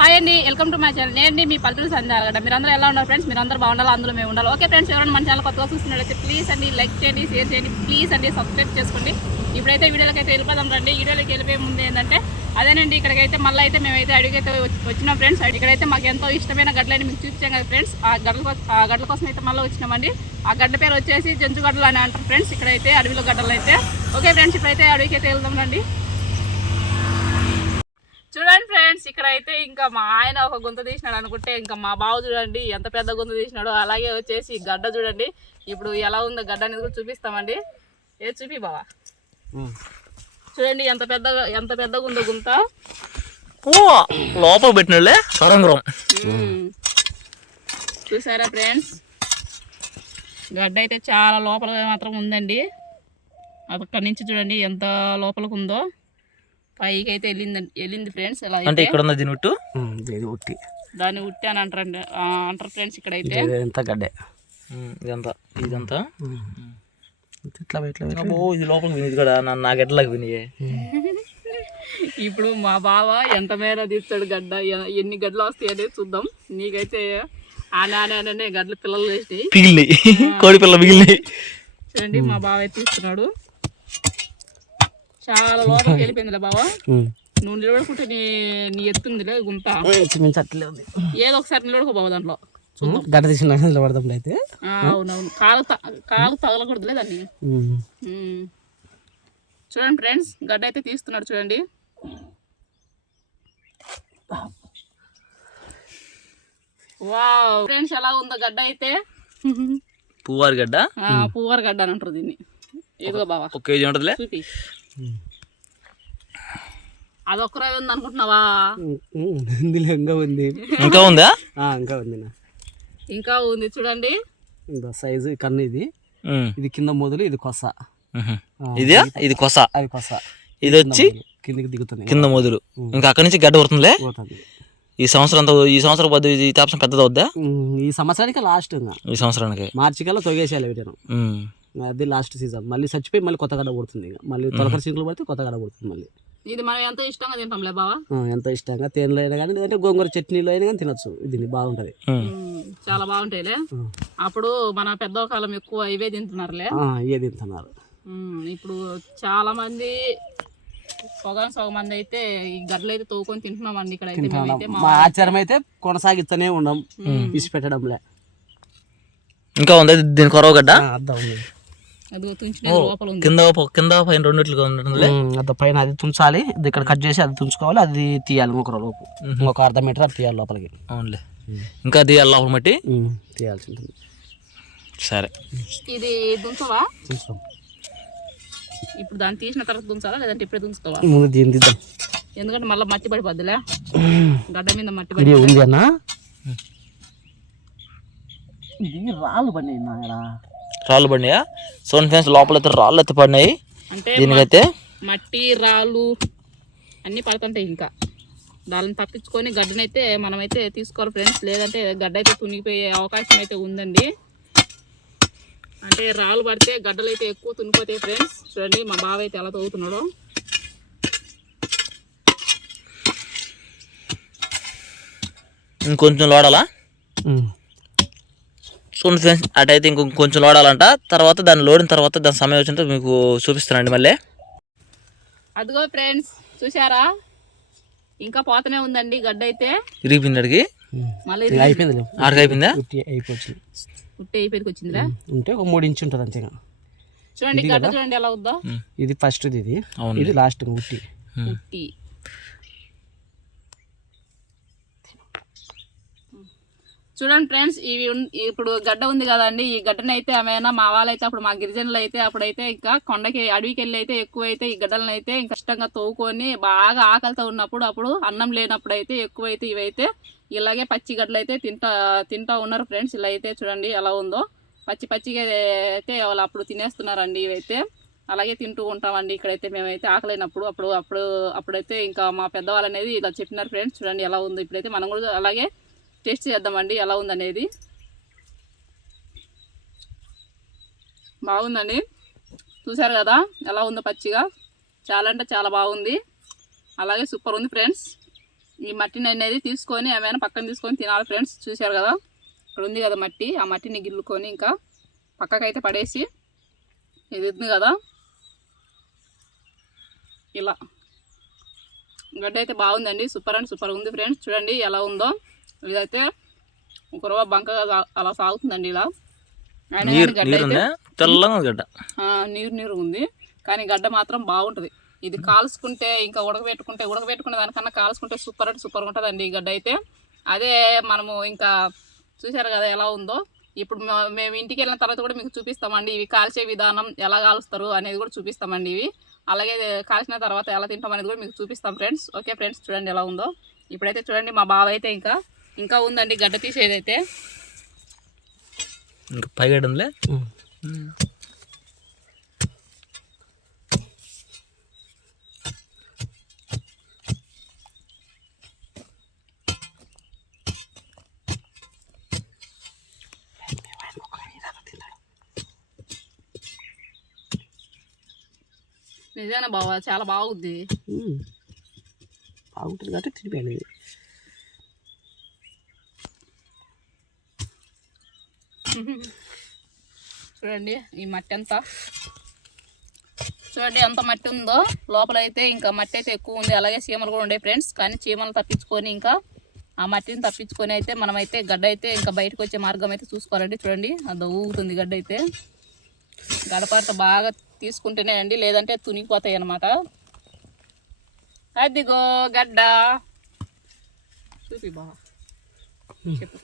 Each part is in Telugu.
హాయ్ అండి వెల్కమ్ టు మై ఛానల్ నేను మీ పల్లెటూరు సంధ్యాల కదా మీరందరూ ఎలా ఉన్నారు ఫ్రెండ్స్ మీరందరూ బాగుండాలి? అందులో మేము ఉండాలి? ఓకే ఫ్రెండ్స్ ఎవరైనా మన ఛానల్ కొత్తగా చూస్తున్నట్లయితే ప్లీజ్ అండి లైక్ చేయండి షేర్ చేయండి ప్లీజ్ అండి సబ్స్క్రైబ్ చేసుకోండి. ఇప్పుడైతే వీడియోలకి అయితే వెళ్ళిపోదాం రండి. వీడియోలకి వెళ్ళిపోయే ముందు ఏంటంటే అదేనండి ఇక్కడికైతే మళ్ళీ అయితే మేమైతే అడిగైతే వచ్చినాం ఫ్రెండ్స్ ఇక్కడైతే మాకు ఎంతో ఇష్టమైన గడ్డలని మీకు చూపించాం కదా ఫ్రెండ్స్ ఆ గడ్డల కోసం ఆ గడ్డల కోసం అయితే మళ్ళీ వచ్చినామండి. ఆ గడ్డ పేరు వచ్చేసి జంచు గడ్డలు అని అంటారు ఫ్రెండ్స్ ఇక్కడైతే అడవిలో గడ్డలు అయితే. ఓకే ఫ్రెండ్స్ ఇప్పుడైతే అడవికి అయితే వెళ్దాం రండి. చూడండి ఫ్రెండ్స్ ఇక్కడ అయితే ఇంకా మా ఆయన ఒక గుంత తీసినాడు అనుకుంటే ఇంకా మా బావ చూడండి ఎంత పెద్ద గుంత తీసినాడో అలాగే వచ్చేసి గడ్డ చూడండి. ఇప్పుడు ఎలా ఉందో గడ్డ అనేది కూడా చూపిస్తామండి. ఏ చూపి బావా? చూడండి ఎంత పెద్దగా ఎంత పెద్దగా ఉందో గుంత. ఓ లోపల పెట్టినోళ్ళే? సరంగురం. చూసారా ఫ్రెండ్స్? గడ్డ అయితే చాలా లోపల మాత్రం ఉందండి. అక్కడి నుంచి చూడండి ఎంత లోపలికి ఉందో. పైకి అయితే వెళ్ళింది వెళ్ళింది ఫ్రెండ్స్ ఇలా అంటే అయితే ఇక్కడ ఉన్న దీని ఉట్టు? ఇది ఉట్టి. దాన్ని ఉట్టి అని అంటారండి ఆ, అంటారు ఫ్రెండ్స్ ఇక్కడైతే. ఇది ఎంత గడ్డే. ఇదంతా? ఇదంతా? ఇట్లా ఇట్లా అబ్బో ఇది లోపలికి విని ఇది కూడా నా నా గడ్డలకు వినియే ఇప్పుడు మా బావ ఎంత మేర తీస్తాడు గడ్డ ఎన్ని గడ్డలు వస్తాయి అనేది చూద్దాం. నీకైతే ఆనే ఆనే ఆనే గడ్డలు పిల్లలు వేసినాయి. పిగిలి కోడి పిల్ల పిగిలి చూడండి మా బావ అయితే తీస్తున్నాడు చాలా లోపలికి వెళ్ళిపోయిందిలే బావ. నువ్వు నిలబడుకుంటే నీ నీ ఎత్తుందిలే గుంత. ఉంది. ఏదో ఒకసారి నిలబడుకో బావ దాంట్లో. గడ్డ తీసిన నిలబడదాం అయితే. ఆ, అవునవును. కాలు కాలు తగలకూడదులే దాన్ని. చూడండి ఫ్రెండ్స్ గడ్డ అయితే తీస్తున్నాడు చూడండి. వావ్. ఫ్రెండ్స్ ఎలా ఉందో గడ్డ అయితే? పువ్వారి గడ్డ? ఆ, పువ్వారు గడ్డ అని అంటారు దీన్ని. ఏదో బావా. ఒక కేజీ ఉంటుందిలే? చూపి అది ఒక్కరే ఉంది అనుకుంటున్నావా? ఇందులో ఇంకా ఉంది. ఇంకా ఉందా? ఆ, ఇంకా ఉంది నా. ఇంకా ఉంది చూడండి. ఇందో సైజు కన్ను ఇది. ఇది కింద మొదలు ఇది కొస. ఇది? ఇది కొస. అది కొస. ఇది వచ్చి కిందికి దిగుతుంది కింద మొదలు. ఇంకా అక్కడి నుంచి గడ్డ పడుతుందిలే ఈ సంవత్సరం అంతా ఈ సంవత్సరం పద్దు ఈ తాపసం పెద్దది అవుద్దా ఉమ్, ఈ సంవత్సరానికి లాస్ట్ ఇంకా. ఈ సంవత్సరానికి. మార్చి కల్లా తొగేసేయాలి వీటిని. అది లాస్ట్ సీజన్ మళ్ళీ చచ్చిపోయి మళ్ళీ కొత్త గడ్డ పుడుతుంది ఇంకా. మళ్ళీ తొలకరి సింకులు పడితే కొత్త గడ్డ పుడుతుంది మళ్ళీ. ఇది మనం ఎంతో ఇష్టంగా తింటాంలే బావా? ఆ, ఎంతో ఇష్టంగా తేనెలో అయినా కానీ లేదంటే గోంగూర చట్నీలో అయినా కానీ తినొచ్చు. దీన్ని బాగుంటుంది. చాలా బాగుంటాయిలే అప్పుడు మన పెద్ద కాలం ఎక్కువ ఇవే తింటున్నారులే ఇవే తింటున్నారు. ఇప్పుడు చాలా మంది సగం సగం మంది అయితే ఈ గడ్డలు అయితే తోకొని తింటున్నామండి ఇక్కడ అయితే మా మా ఆచారం అయితే కొనసాగిస్తూనే ఉన్నాం. ఇసి పెట్టడంలే ఇంకా ఉందా దీని కొరవ గడ్డ? కింద కింద పైన రెండిట్లుగా ఉంటుందిలే ఉమ్, అద్దం పైన అది తుంచాలి ఇక్కడ కట్ చేసి అది తుంచుకోవాలి అది తీయాలి ఇంకొక లోపు. ఇంకొక అర్ధ మీటర్ అది తీయాలి లోపలికి. అవునులే. ఇంకా అది లోపల మట్టి? తీయాల్సి ఉంటుంది. సరే. ఇది దుంచవా? ఇప్పుడు దాన్ని తీసిన తర్వాత దుంచాలా లేదంటే ఇప్పుడే దుంచుతావా ముందు దీన్ని తీద్దాం. ఎందుకంటే మళ్ళీ మట్టి పడిపోద్దిలే. గడ్డ మీద మట్టి పడి ఉంది అన్న? ఇది రాళ్ళు పడినాయి నాయనా. రాళ్ళు పడినాయా? సోన్ ఫ్యాన్స్ లోపల అయితే రాళ్ళు అయితే పడినాయి. అంటే దీనికైతే మట్టి రాళ్ళు అన్నీ పడుతుంటాయి ఇంకా. దాన్ని తప్పించుకొని గడ్డనైతే మనమైతే తీసుకోవాలి ఫ్రెండ్స్. లేదంటే గడ్డ అయితే తునిగిపోయే అవకాశం అయితే ఉందండి. అంటే రాళ్ళు పడితే గడ్డలు అయితే ఎక్కువ తునిపోతాయి ఫ్రెండ్స్. చూడండి మా బావ అయితే ఎలా తవ్వుతున్నాడో. ఇంకొంచెం లోడాలా? సోన్ ఫ్యాన్స్ అటైతే ఇంకొ కొంచెం లోడాలంట తర్వాత దాన్ని లోడిన తర్వాత దాని సమయం వచ్చినట్టు మీకు చూపిస్తానండి మళ్ళీ. అదిగో ఫ్రెండ్స్ చూసారా ఇంకా పోతనే ఉందండి గడ్డ అయితే. ఇరిగిపోయింది అడిగి. అయిపోయింది అయిపోయిందా? అయిపోవచ్చు. వచ్చిందిరా ఉంటే ఒక మూడు ఇంచు ఉంటుంది అంతేగా. చూడండి గడ్డ చూడండి ఎలా ఉందో. ఇది ఫస్ట్ ఇది. అవును ఇది లాస్ట్ ఉట్టి. చూడండి ఫ్రెండ్స్ ఇవి ఇప్పుడు గడ్డ ఉంది కదండి ఈ గడ్డని అయితే ఏమైనా మా వాళ్ళైతే అప్పుడు మా గిరిజనులు అయితే అప్పుడైతే ఇంకా కొండకి అడవికి వెళ్ళి అయితే ఎక్కువైతే ఈ గడ్డలను అయితే కష్టంగా తవ్వుకొని బాగా ఆకలితో ఉన్నప్పుడు అప్పుడు అన్నం లేనప్పుడు అయితే ఎక్కువైతే ఇవైతే ఇలాగే పచ్చి గడ్డలు అయితే తింటా తింటా ఉన్నారు ఫ్రెండ్స్. ఇలా అయితే చూడండి ఎలా ఉందో. పచ్చి పచ్చిగా అయితే వాళ్ళు అప్పుడు తినేస్తున్నారండి ఇవైతే. అలాగే తింటూ ఉంటామండి ఇక్కడైతే మేమైతే ఆకలైనప్పుడు అప్పుడు అప్పుడు అప్పుడైతే ఇంకా మా పెద్దవాళ్ళు అనేది ఇలా చెప్పినారు ఫ్రెండ్స్. చూడండి ఎలా ఉందో. ఇప్పుడైతే మనం కూడా అలాగే టేస్ట్ చేద్దామండి ఎలా ఉందనేది. బాగుందండి. చూసారు కదా ఎలా ఉందో పచ్చిగా. చాలా అంటే చాలా బాగుంది. అలాగే సూపర్ ఉంది ఫ్రెండ్స్. ఈ మట్టిని అనేది తీసుకొని ఏమైనా పక్కన తీసుకొని తినాలి ఫ్రెండ్స్. చూశారు కదా ఇక్కడ ఉంది కదా మట్టి. ఆ మట్టిని గిల్లుకొని ఇంకా పక్కకైతే పడేసి ఇది ఉంది కదా. ఇలా. గడ్డ అయితే బాగుందండి. సూపర్ అండ్ సూపర్ ఉంది ఫ్రెండ్స్. చూడండి ఎలా ఉందో. ఇదైతే ఒక రవ్వ బంకగా అలా సాగుతుందండి ఇలా. తెల్లగా గడ్డ. ఆ, నీరు నీరు ఉంది. కానీ గడ్డ మాత్రం బాగుంటుంది. ఇది కాల్చుకుంటే ఇంకా ఉడకబెట్టుకుంటే ఉడకబెట్టుకునే దానికన్నా కాల్చుకుంటే సూపర్ అంటే సూపర్ ఉంటుందండి ఈ గడ్డ అయితే. అదే మనము ఇంకా చూశారు కదా ఎలా ఉందో. ఇప్పుడు మేము ఇంటికి వెళ్ళిన తర్వాత కూడా మీకు చూపిస్తామండి. ఇవి కాల్చే విధానం ఎలా కాలుస్తారు అనేది కూడా చూపిస్తామండి ఇవి. అలాగే కాల్చిన తర్వాత ఎలా తింటాం అనేది కూడా మీకు చూపిస్తాం ఫ్రెండ్స్. ఓకే ఫ్రెండ్స్ చూడండి ఎలా ఉందో. ఇప్పుడైతే చూడండి మా బావ అయితే ఇంకా ఇంకా ఉందండి గడ్డ తీసేదైతే. ఇంకా పైగడ్డ ఉందిలే? నిజానే బావ చాలా బాగుంది. బాగుంటుంది కాబట్టి తిరిపోయాను చూడండి ఈ మట్టి అంతా. చూడండి ఎంత మట్టి ఉందో. లోపల అయితే ఇంకా మట్టి అయితే ఎక్కువ ఉంది. అలాగే చీమలు కూడా ఉండే ఫ్రెండ్స్. కానీ చీమలు తప్పించుకొని ఇంకా ఆ మట్టిని తప్పించుకొని అయితే మనమైతే గడ్డ అయితే ఇంకా బయటకు వచ్చే మార్గం అయితే చూసుకోవాలండి. చూడండి. అది ఊగుతుంది గడ్డ అయితే. గడపారత బాగా తీసుకుంటేనే అండి. లేదంటే తునిగిపోతాయి అన్నమాట. అదిగో గడ్డ. చూపి బాగా చెప్పు.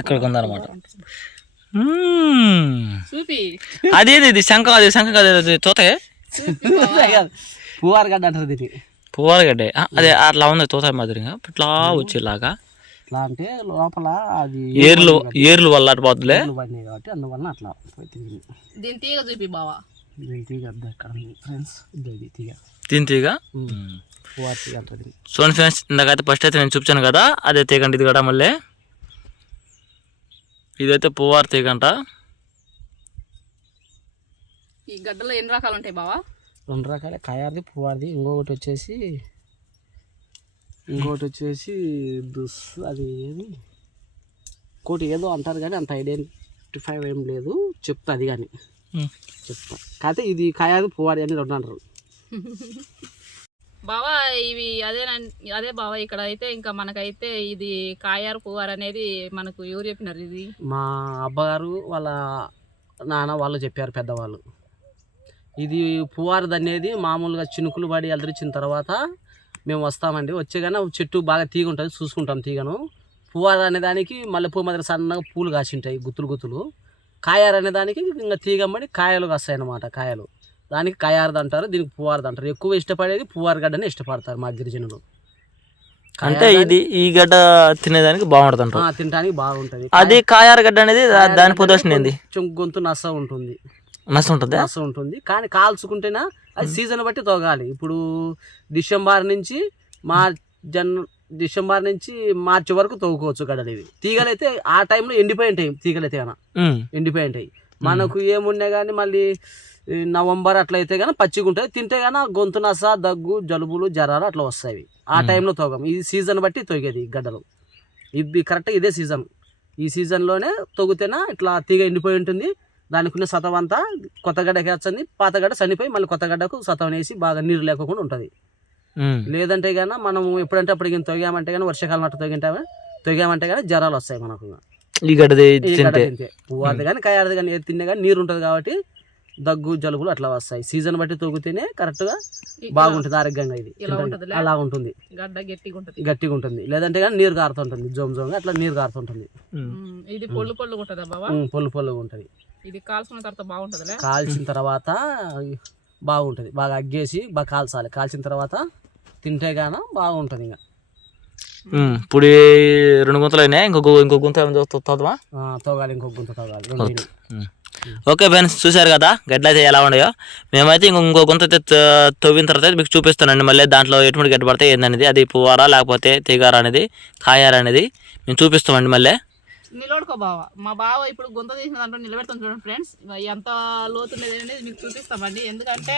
ఇక్కడికి ఉందన్నమాట అదేది ఇది శంఖం అది శంఖం కాదు అది తోతే చూపి. బావ. పువ్వారు గడ్డ అంటారు అదే అట్లా ఉంది తోత మాదిరిగా. ఇట్లా వచ్చేలాగా. ఇట్లా అంటే లోపల అది ఏర్లు ఏర్లు వల్ల అటు పోతులే పడినాయి కాబట్టి అందువలన అట్లా దీని తీగ చూపి బావా. దీని తీగ అద్దె ఎక్కడ ఫ్రెండ్స్ ఇది తీగ. దీని తీగ. చూడండి ఫ్రెండ్స్ ఇందాకైతే ఫస్ట్ అయితే నేను చూపించాను కదా అదే తీగండి ఇది కూడా మళ్ళీ. ఇదైతే పువ్వారు తీగంట ఈ గడ్డలో ఎన్ని రకాలు ఉంటాయి బావా? రెండు రకాల. కాయాది పువ్వారిది ఇంకొకటి వచ్చేసి ఇంకొకటి వచ్చేసి దుస్ అది ఏది? ఇంకోటి ఏదో అంటారు కానీ అంత ఐడెంటిఫై ఏం లేదు. చెప్తా అది కానీ. చెప్తా. కాకపోతే ఇది కాయాది పువ్వారి అని రెండు అంటారు. బావా ఇవి అదే అదే బావా ఇక్కడ అయితే ఇంకా మనకైతే ఇది కాయారు పువ్వారు అనేది మనకు ఎవరు చెప్పినారు ఇది? మా అబ్బగారు వాళ్ళ నాన్న వాళ్ళు చెప్పారు పెద్దవాళ్ళు. ఇది పువ్వారిది అనేది మామూలుగా చినుకులు పడి ఎల్లరిచిన తర్వాత మేము వస్తామండి. వచ్చే కానీ చెట్టు బాగా తీగ ఉంటుంది చూసుకుంటాం తీగను. పువ్వారు అనే దానికి మల్లెపూ మాదిరి సన్నగా పూలు కాసింటాయి గుత్తులు గుత్తులు. కాయారు అనే దానికి ఇంకా తీగమ్మడి కాయలు కాస్తాయి అన్నమాట కాయలు. దానికి కాయారది అంటారు దీనికి పువ్వారది అంటారు. ఎక్కువ ఇష్టపడేది పువ్వారు గడ్డని ఇష్టపడతారు మా గిరిజనులు. అంటే ఇది ఈ గడ్డ తినేదానికి బాగుంటుంది అంట ఆ, తినడానికి బాగుంటుంది. అది కాయార గడ్డ అనేది దాని పొజిషన్ ఏంది? కొంచెం గొంతు నస ఉంటుంది. నష్టం ఉంటుంది? రసం ఉంటుంది. కానీ కాల్చుకుంటేనా అది సీజన్ బట్టి తోగాలి. ఇప్పుడు డిసెంబర్ నుంచి మార్చ్ జన్ డిసెంబర్ నుంచి మార్చి వరకు తోగుకోవచ్చు గడలు ఇవి. తీగలు అయితే ఆ టైంలో ఎండిపోయి ఉంటాయి. తీగలు అయితే కానీ ఎండిపోయి ఉంటాయి. మనకు ఏమున్నా కానీ మళ్ళీ నవంబర్ అట్లా అయితే కానీ పచ్చిగా ఉంటుంది తింటే కానీ గొంతు నస దగ్గు జలుబులు జ్వరాలు అట్లా వస్తాయి ఆ టైంలో తోగం. ఈ సీజన్ బట్టి తొగేది గడ్డలు. ఇవి కరెక్ట్ ఇదే సీజన్. ఈ సీజన్లోనే తొగితేనా ఇట్లా తీగ ఎండిపోయి ఉంటుంది. దానికి ఉన్న సతం అంతా కొత్త గడ్డకి వచ్చింది. పాత గడ్డ చనిపోయి మళ్ళీ కొత్త గడ్డకు సతం వేసి బాగా నీరు లేకుండా ఉంటుంది. లేదంటే కానీ మనం ఎప్పుడంటే అప్పుడు ఇక తొగామంటే కానీ వర్షాకాలం అట్లా తొగింటామే. తొగామంటే కానీ జ్వరాలు వస్తాయి మనకు. ఈ గడ్డ తింటే. తింటే. పువ్వాది కానీ కాయాది కానీ ఏది తిన్నా కానీ నీరు ఉంటుంది కాబట్టి దగ్గు జలుబులు అట్లా వస్తాయి. సీజన్ బట్టి తొగితేనే కరెక్ట్గా బాగుంటుంది ఆరోగ్యంగా ఇది. అలా ఉంటుంది. గడ్డ గట్టిగా ఉంటుంది. గట్టిగా ఉంటుంది. లేదంటే కానీ నీరు కారుతుంటుంది జోమ్ జోమ్గా అట్లా నీరు కారుతుంటుంది ఇది పొల్లు పొల్లు పొల్లు పొల్లుగా ఉంటుంది. ఇది కాల్చుకున్న తర్వాత బాగుంటుందిలే? కాల్చిన తర్వాత బాగుంటుంది. బాగా అగ్గేసి బాగా కాల్చాలి. కాల్చిన తర్వాత తింటే గాన బాగుంటుంది ఇంకా. ఇప్పుడు రెండు గుంతలు అయినాయి? ఇంకొక ఇంకో గుంత తోగాలి ఇంకొక గుంత తోగాలి. ఓకే ఫ్రెండ్స్ చూశారు కదా? గడ్డలు అయితే ఎలా ఉన్నాయో. మేమైతే ఇంకో ఇంకో గుంత అయితే త- తవ్విన తర్వాత అయితే మీకు చూపిస్తానండి. మళ్ళీ దాంట్లో ఎటువంటి గడ్డ పడితే ఏందనేది. అది పువ్వారా లేకపోతే తీగారా అనేది కాయారా అనేది మేము చూపిస్తామండి మళ్ళీ. నిలబడుకో బావ. మా బావ ఇప్పుడు గుంత తీసిన దాంట్లో నిలబెడతాం చూడండి ఫ్రెండ్స్. ఎంత లోతు ఉన్నది అనేది మీకు చూపిస్తామండి. ఎందుకంటే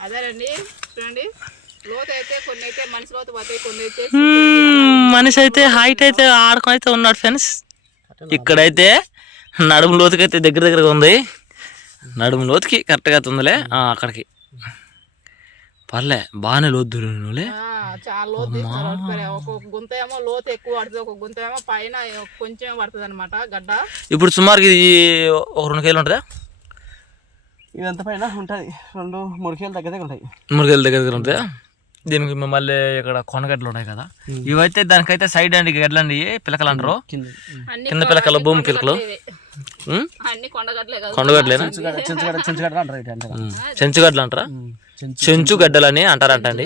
అదేనండి చూడండి. లోతు అయితే కొన్ని అయితే మనిషి లోతు పోతాయి కొన్ని అయితే మ్మ్, మనిషి అయితే హైట్ అయితే ఆడుకొని అయితే ఉన్నాడు ఫ్రెండ్స్. ఇక్కడైతే నడుము లోతుకి అయితే దగ్గర దగ్గరగా ఉంది. నడుము లోతుకి కరెక్ట్గా అయితే ఉందిలే ఆ, అక్కడికి. పర్లే బాగానే లోతు నువ్వులే ఆ, చాలా లోతు తీస్తారు మరి ఒక్కొక్క గుంత ఏమో లోతు ఎక్కువ పడుతుంది ఒక్కొక్క గుంత ఏమో పైన కొంచెం పడుతుంది అనమాట గడ్డ. ఇప్పుడు సుమారుకి ఇది ఒక రెండు కేలు ఉంటుందా? ఇదంతా పైన? ఉంటుంది. రెండు మూడు కేలు దగ్గర దగ్గర ఉంటాయి. మూడు కేల దగ్గర దగ్గర ఉంటుందా? దీనికి మళ్ళీ ఇక్కడ కొనగడ్డలు ఉన్నాయి కదా. ఇవైతే దానికైతే సైడ్ అండి గడ్డలండి పిలకలు అంటారు. కింద. అన్ని కింద పిలకలు భూమి పిలకలు. కొండగడ్డలేనా. చెంచుగడ్డలు అంటారా చెంచు గడ్డలని అంటారంట అండి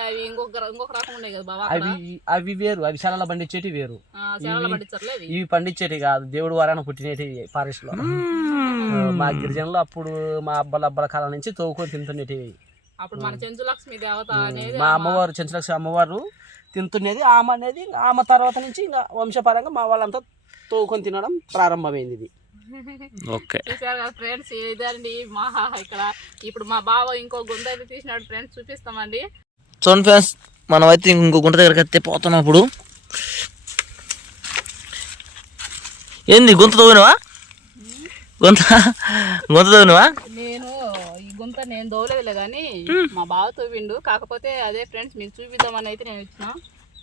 అవి ఇంకొక ఇంకొక రకం ఉన్నాయి కదా బాబా అక్కడ? అవి అవి వేరు అవి శాలలో పండించేటి వేరు. ఇవి పండించేటి కాదు. దేవుడు వారాన పుట్టినటి ఫారెస్ట్లో మా గిరిజనులు అప్పుడు మా అబ్బల అబ్బల కాలం నుంచి తోవుకొని అప్పుడు మన దేవత అనేది మా అమ్మవారు చెంచలక్ష్మి అమ్మవారు తింటున్నది ఆమె అనేది ఆమె తర్వాత నుంచి ఇంకా వంశపరంగా మా వాళ్ళంతా తోవుకొని తినడం ప్రారంభమైంది ఇది ఓకే. చూసారు కదా ఫ్రెండ్స్ ఇదండి మా ఇక్కడ ఇప్పుడు మా బావ ఇంకో గుంత అయితే తీసినాడు. ఫ్రెండ్స్ చూపిస్తామండి. చూడండి ఫ్రెండ్స్ మనం అయితే ఇంకో గుంట దగ్గరికి అయితే పోతున్నాం ఇప్పుడు ఏంది గుంత తవ్వినవా? గుంత గుంత తవ్వినవా? నేను ఈ గుంత నేను దోవలేదులే కానీ మా బావ తవ్విండు. కాకపోతే అదే ఫ్రెండ్స్ మీకు చూపిద్దామని అయితే నేను వచ్చిన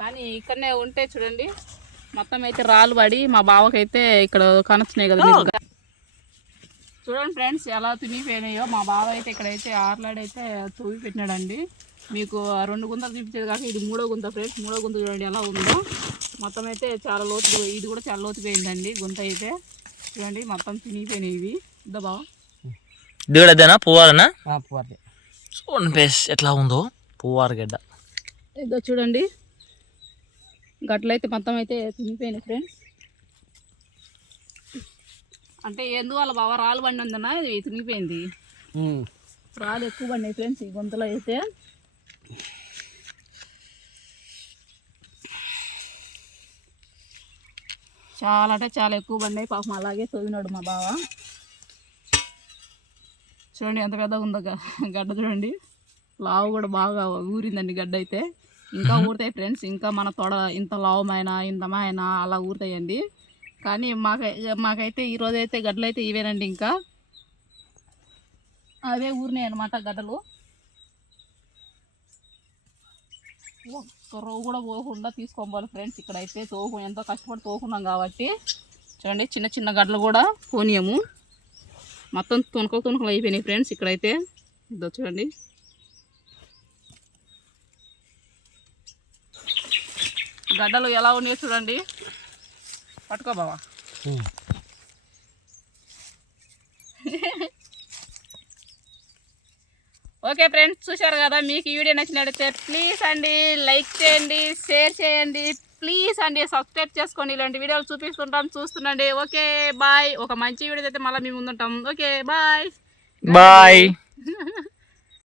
కానీ ఇక్కడనే ఉంటే చూడండి. మొత్తం అయితే రాళ్ళు పడి మా బావకైతే ఇక్కడ కనొచ్చినాయి కదా చూడండి ఫ్రెండ్స్ ఎలా తునిపోయినాయో. మా బావ అయితే ఇక్కడైతే ఆర్లాడైతే తవ్వి పెట్టినాడండి. మీకు ఆ రెండు గుంతలు చూపించేది కాక ఇది మూడో గుంత ఫ్రెండ్స్. మూడో గుంత చూడండి ఎలా ఉందో. మొత్తం అయితే చాలా లోతు ఇది కూడా చాలా లోతు పోయిందండి గుంత అయితే. చూడండి మొత్తం తినిగిపోయినాయి ఇవి. ఇద్దా బావ. దిగడదేనా పువ్వాలనా? ఆ, పువ్వార్లే. చూడండి ఎట్లా ఉందో. పువ్వారు గడ్డ. ఇదో చూడండి. గట్లయితే మొత్తం అయితే తినిపోయినాయి ఫ్రెండ్స్ అంటే ఎందువల్ల బావ రాళ్ళు బండి ఉందన్నా ఇది తినిగిపోయింది. రాళ్ళు ఎక్కువ పడినాయి ఫ్రెండ్స్ ఈ గుంతలో అయితే. చాలా అంటే చాలా ఎక్కువ పడినాయి. పాపం అలాగే తవ్వినాడు మా బావ. చూడండి ఎంత పెద్దగా ఉందో గడ్డ చూడండి. లావు కూడా బాగా ఊరిందండి గడ్డ అయితే ఇంకా ఊరుతాయి ఫ్రెండ్స్. ఇంకా మన తొడ ఇంత లావమైన ఇంతమైన అలా ఊరుతాయండి. కానీ మాకై మాకైతే ఈ రోజు అయితే గడ్డలు అయితే ఇవేనండి ఇంకా. అవే ఊరినాయి అనమాట గడ్డలు. రవ్వు కూడా పోకుండా తీసుకోవాలి ఫ్రెండ్స్. ఇక్కడైతే తోకు ఎంతో కష్టపడి తోకున్నాం కాబట్టి. చూడండి చిన్న చిన్న గడ్డలు కూడా పోనీయము. మొత్తం తునకలు తునకలు అయిపోయినాయి ఫ్రెండ్స్ ఇక్కడైతే. ఇదో చూడండి. గడ్డలు ఎలా ఉన్నాయో చూడండి. పట్టుకో బావా. ఓకే ఫ్రెండ్స్ చూశారు కదా మీకు ఈ వీడియో నచ్చినట్లయితే ప్లీజ్ అండి లైక్ చేయండి షేర్ చేయండి ప్లీజ్ అండి సబ్స్క్రైబ్ చేసుకోండి. ఇలాంటి వీడియోలు చూపిస్తుంటాం చూస్తుండండి. Okay bye. ఒక మంచి వీడియో అయితే మళ్ళీ మేము ముందుంటాం. Okay bye. బాయ్.